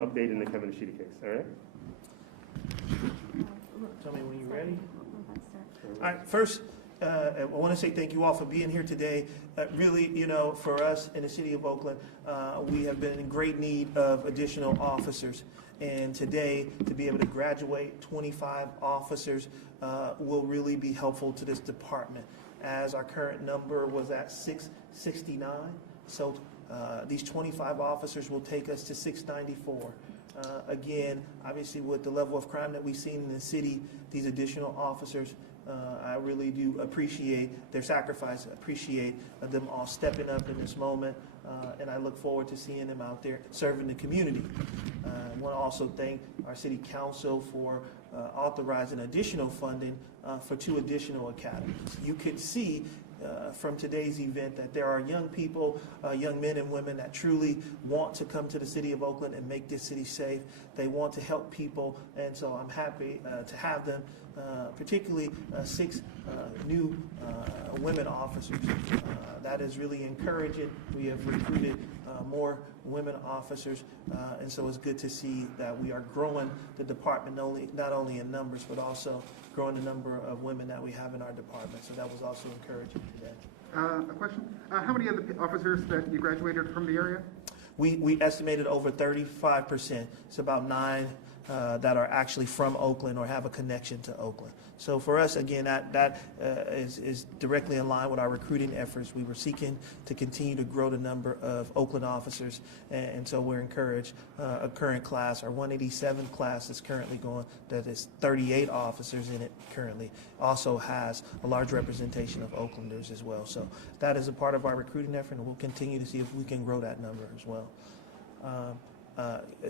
update in the Kevin Nishita case, all right? Tell me when you're ready. All right, first, I want to say thank you all for being here today. Really, for us in the city of Oakland, we have been in great need of additional officers. And today, to be able to graduate 25 officers will really be helpful to this department, as our current number was at 669. So these 25 officers will take us to 694. Again, obviously with the level of crime that we've seen in the city, these additional officers, I really do appreciate their sacrifice, appreciate them all stepping up in this moment, and I look forward to seeing them out there serving the community. I want to also thank our city council for authorizing additional funding for 2 additional academies. You could see from today's event that there are young people, young men and women that truly want to come to the city of Oakland and make this city safe. They want to help people, and so I'm happy to have them, particularly 6 new women officers. That is really encouraging. We have recruited more women officers, and so it's good to see that we are growing the department not only in numbers, but also growing the number of women that we have in our department. So that was also encouraging today. A question. How many of the officers that you graduated from the area? We estimated over 35%. It's about 9 that are actually from Oakland or have a connection to Oakland. So for us, again, that is directly in line with our recruiting efforts. We were seeking to continue to grow the number of Oakland officers, and so we're encouraged. A current class, our 187 class is currently going, that is 38 officers in it currently, also has a large representation of Oaklanders as well. So that is a part of our recruiting effort, and we'll continue to see if we can grow that number as well.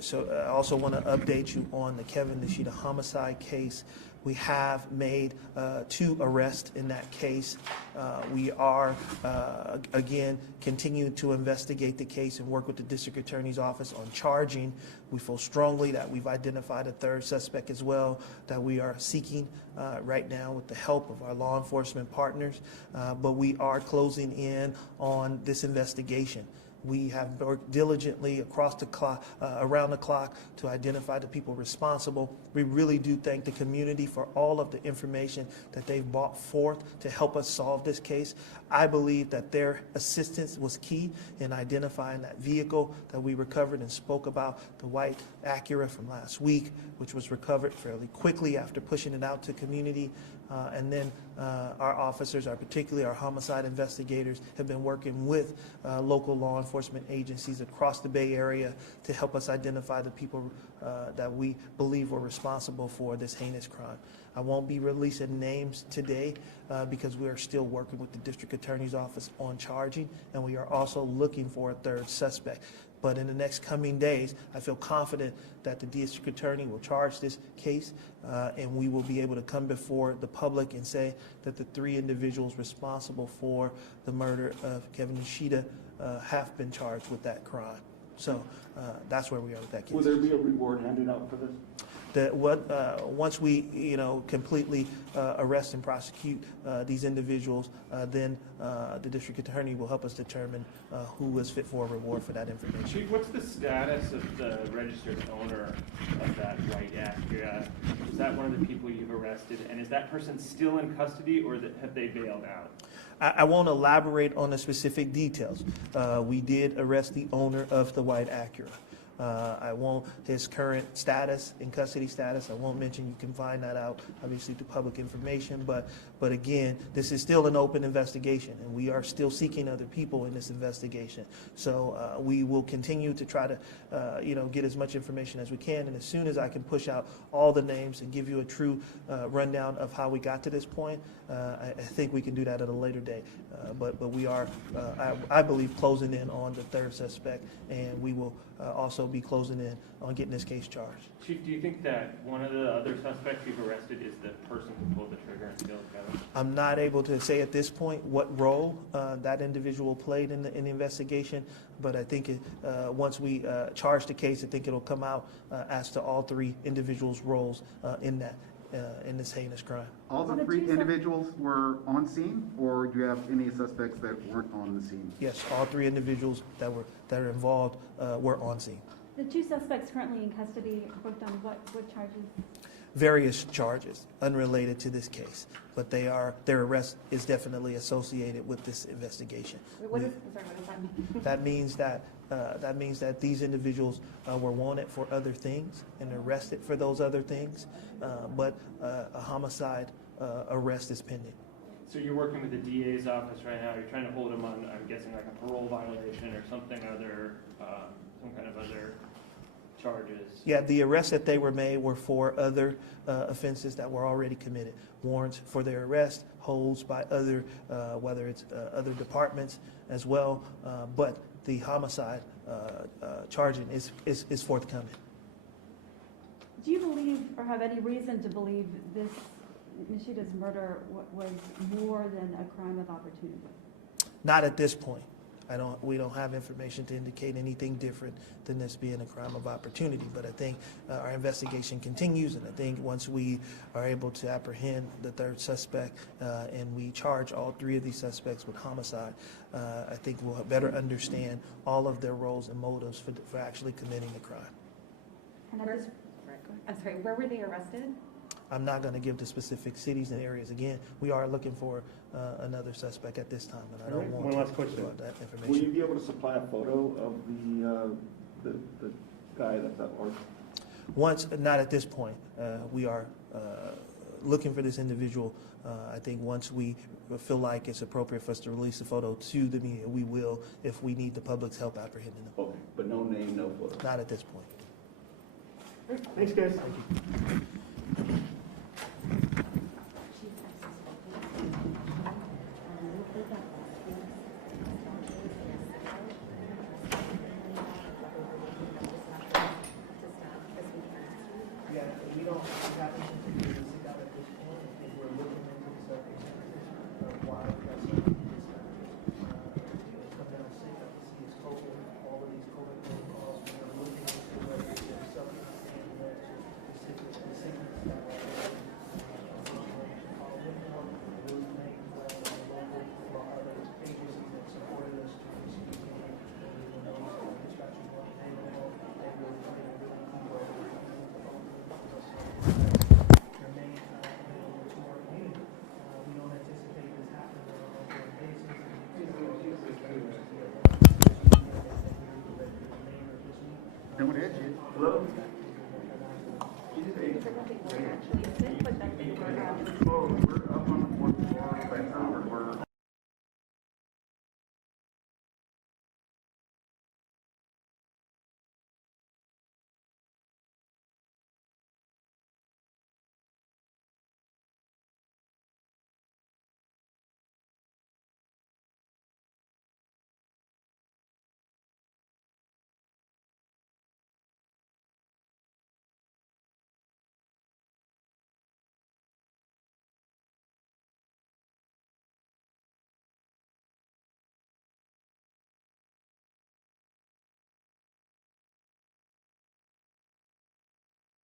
So I also want to update you on the Kevin Nishita homicide case. We have made 2 arrests in that case. We are, again, continuing to investigate the case and work with the district attorney's office on charging. We feel strongly that we've identified a 3rd suspect as well that we are seeking right now with the help of our law enforcement partners. But we are closing in on this investigation. We have worked diligently across the clock, around the clock, to identify the people responsible. We really do thank the community for all of the information that they've brought forth to help us solve this case. I believe that their assistance was key in identifying that vehicle that we recovered and spoke about, the white Acura from last week, which was recovered fairly quickly after pushing it out to community. And then our officers, particularly our homicide investigators, have been working with local law enforcement agencies across the Bay Area to help us identify the people that we believe were responsible for this heinous crime. I won't be releasing names today because we are still working with the district attorney's office on charging, and we are also looking for a 3rd suspect. But in the next coming days, I feel confident that the district attorney will charge this case, and we will be able to come before the public and say that the 3 individuals responsible for the murder of Kevin Nishita have been charged with that crime. So that's where we are with that case. Will there be a reward handed out for this? Once we, completely arrest and prosecute these individuals, then the district attorney will help us determine who is fit for a reward for that information. Chief, what's the status of the registered owner of that white Acura? Is that one of the people you've arrested, and is that person still in custody, or have they bailed out? I won't elaborate on the specific details. We did arrest the owner of the white Acura. I won't, his current status, in custody status, I won't mention. You can find that out, obviously, through public information. But again, this is still an open investigation, and we are still seeking other people in this investigation. So we will continue to try to, get as much information as we can. And as soon as I can push out all the names and give you a true rundown of how we got to this point, I think we can do that at a later date. But we are, I believe, closing in on the 3rd suspect, and we will also be closing in on getting this case charged. Chief, do you think that one of the other suspects you've arrested is the person who pulled the trigger and killed Kevin? I'm not able to say at this point what role that individual played in the investigation, but I think once we charge the case, I think it'll come out as to all 3 individuals' roles in that. In this heinous crime. All the 3 individuals were on scene, or do you have any suspects that weren't on the scene? Yes, all 3 individuals that are involved were on scene. The two suspects currently in custody are booked on what charges? Various charges unrelated to this case, but their arrest is definitely associated with this investigation. What does that mean? That means that these individuals were wanted for other things and arrested for those other things, but a homicide arrest is pending. So you're working with the DA's office right now, you're trying to hold him on, I'm guessing like a parole violation or something other, some kind of other charges? Yeah, the arrests that they were made were for other offenses that were already committed. Warrants for their arrest, holds by other, whether it's other departments as well, but the homicide charging is forthcoming. Do you believe or have any reason to believe this Nishita's murder was more than a crime of opportunity? Not at this point. We don't have information to indicate anything different than this being a crime of opportunity. But I think our investigation continues, and I think once we are able to apprehend the third suspect and we charge all three of these suspects with homicide, I think we'll better understand all of their roles and motives for actually committing the crime. And I'm sorry, where were they arrested? I'm not going to give the specific cities and areas. Again, we are looking for another suspect at this time, and I don't want One to last question. give out that Will you information. be able to supply a photo of the guy that's at large? Not at this point. We are looking for this individual. I think once we feel like it's appropriate for us to release the photo to the media, we will if we need the public's help apprehending them. Okay, but no name, no photo? Not at this point. Thanks, guys. Yeah, we don't have anything to sit down at this point. I think we're looking into the circumstances of why we got some of these dispatches. Come down sick, I can see his COVID, all of these COVID protocols. We're looking into whether there's something in there to the sickness that Don't edge it. Hello? Is there nothing more actually sick, but that they were